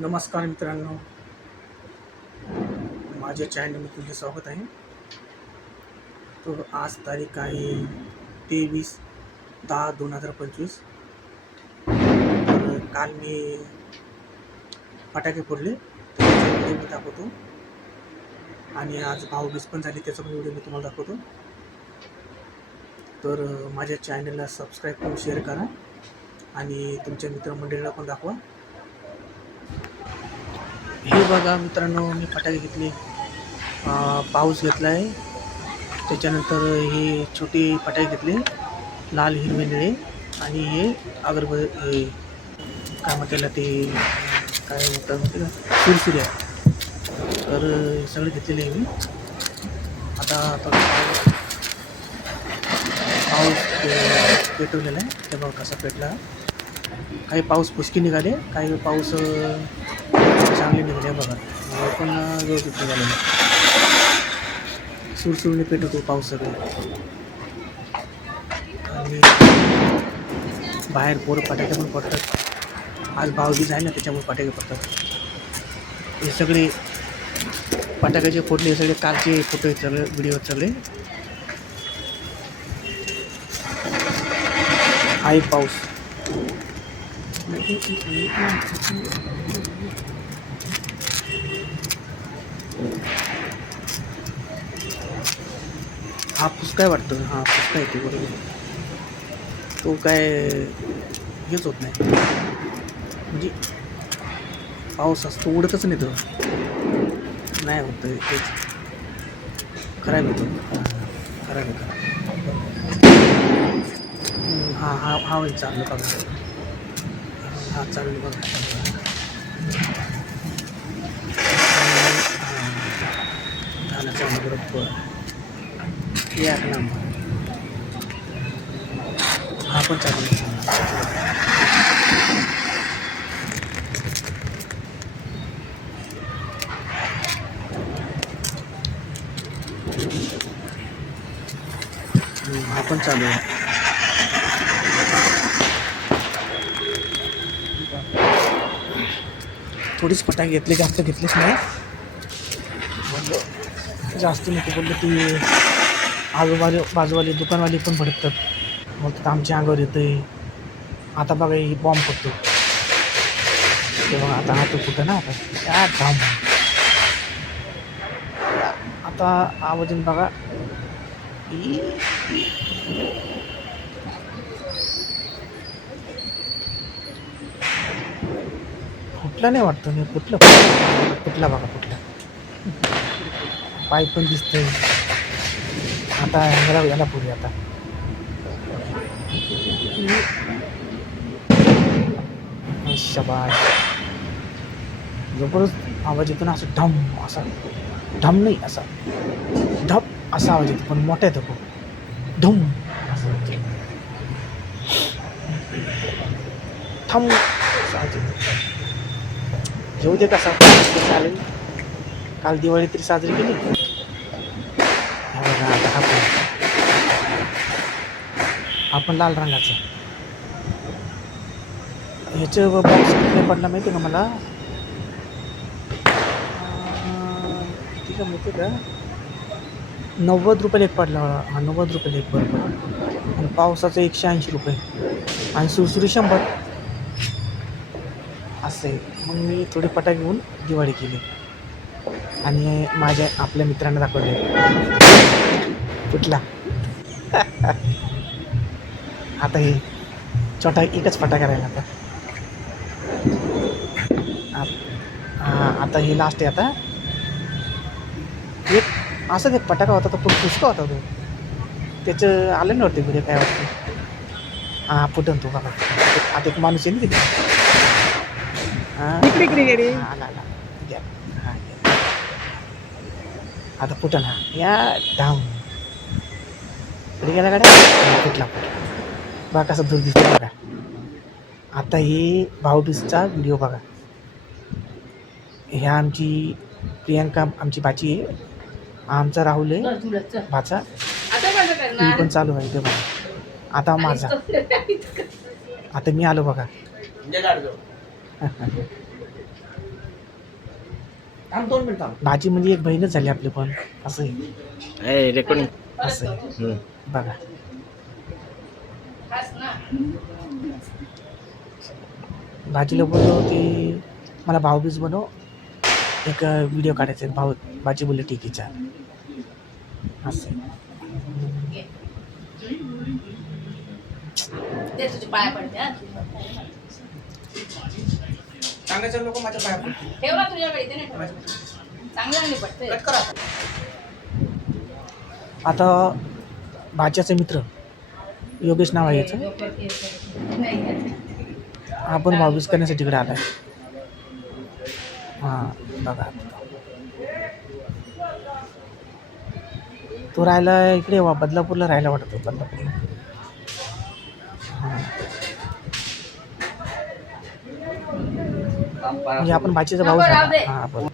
नमस्कार मित्रांनो. माझ्या चॅनलमध्ये तुझे स्वागत आहे. तर आज तारीख आहे तेवीस दहा दोन हजार पंचवीस. तर काल मी फटाके फोडले त्याचा व्हिडिओ मी दाखवतो. आणि आज भाऊबीज पण झाली त्याचा पण व्हिडिओ मी तुम्हाला दाखवतो. तर माझ्या चॅनलला सबस्क्राईब करून शेअर करा. आणि तुमच्या मित्रमंडळीला पण दाखवा. हे बघा मित्रांनो मी फटाके घेतले. पाऊस घेतला आहे त्याच्यानंतर हे छोटे फटाके घेतले. लाल हिरवे निळे. आणि हे अगरब हे काय म्हटलेलं ते काय म्हणतात म्हणते का सुरसुऱ्या. तर हे सगळे घेतलेले आहे मी. आता आता पाऊस पेटवलेला आहे. ते कसा पेटला. काही पाऊस पुष्की निघाले. काही पाऊस चांगले आहे बघा. पण अं, व्यवस्थित निघाले सुरसुरीने पेटवतो पाऊस सगळे आणि बाहेर पोरं फटाके पण पडतात आज भावबीज आहे ना त्याच्यामुळे फटाके पडतात हे सगळे फटाक्याचे फोटले हे सगळे कालचे फोटो आहेत सगळे व्हिडिओ सगळे. आहे पाऊस. हा पुसकाय वाटतो? हा पुसका येते बरोबर. तो काय हेच होत नाही. म्हणजे पाऊस असतो उडतच नाही तो. नाही होत तेच. खराब येतो खराब येतो हा हा हा होईल चाललं बघा. हा चाललं बघा. झालं चालू बरोबर. एक नंबर. हा पण चालू हम्म, हा पण चालू आहे. थोडीच फटाके घेतले जास्त घेतलीच नाही. म्हणलं जास्त नको बोललं की आजूबाजू बाजूवाले दुकानवाले पण भडकतात. मग आमच्या अंगावर येतं आहे आता बघा ही बॉम्ब पडतो ते बघा आता हात कुठं ना? आता काय थांब. आता आवाजून बघा. ई. फुटला नाही वाटतं मी फुटलं. फुटला बघा फुटला. पाय पण दिसतंय. आता याला याला पुरी आता. शबाश जबरदस्त आवाज येतो ना असं ढम असा. ढम नाही असा. ढप असा आवाज येतो पण मोठा येतो खूप. ढम असं येतो. थम येतो. घेऊ दे कसा चालेल. काल दिवाळी तरी साजरी केली हा बघा आता हा पण आपण लाल रंगाचा. ह्याचं बॉक्स किती पडला माहिती का मला? किती का माहिती का? नव्वद रुपये एक पडला हा नव्वद रुपये एक बरोबर आणि पावसाचं एकशे ऐंशी रुपये. आणि सुरसुरी शंभर. असं आहे. मग मी थोडी फटाके घेऊन दिवाळी केली. आणि माझ्या आपल्या मित्रांना दाखवले. कुठला? आता हे छोटा एकच फटाका राहिला आता. आता हे लास्ट आहे आता. एक असंच एक फटाका होता तो पण पुष्क होता तो. त्याचं आलं नव्हते व्हिडिओ काय वाटतं. हां फुटन तो बघा आता एक माणूस आहे ना तिथे आला आला. घ्या. हा घ्या. आता फुटन हा. या धाम पुढे गेला गाड्या. फुटला फुटला. बघा कसा दूर दिसतो बघा. आता ही भाऊबीजचा व्हिडिओ बघा. ह्या आमची प्रियांका आमची बाची आहे. आमचा राहुल आहे. भाचा ती पण चालू आहे ते बघा. आता माझा. आता मी आलो बघा. थांब दोन मिनिट भाजी म्हणजे एक बहीणच झाली आपली पण. असं आहे. ए रेकॉर्डिंग. असं आहे. बघा. भाजीला बोललो की मला भाऊबीज बनव एक व्हिडिओ काढायचा आहे भाऊ भाजी बोलले टिकीचा असं आहे. ते तुझे पाया पडते हा. सांगायचं लोक माझ्या पाया पडतील. ठेव ना तुझ्याकडे इथे नाही ठेवायचं. चांगलं नाही पडते कट करा आता भाच्याचा मित्र योगेश नाव आहे याचं. आपण भाऊबीज करण्यासाठी इकडे आलाय. हां बघा. तो राहायला इकडे वा बदलापूरला राहायला वाटत बदलापूरला. हां. म्हणजे आपण भाचीचा भाऊ हां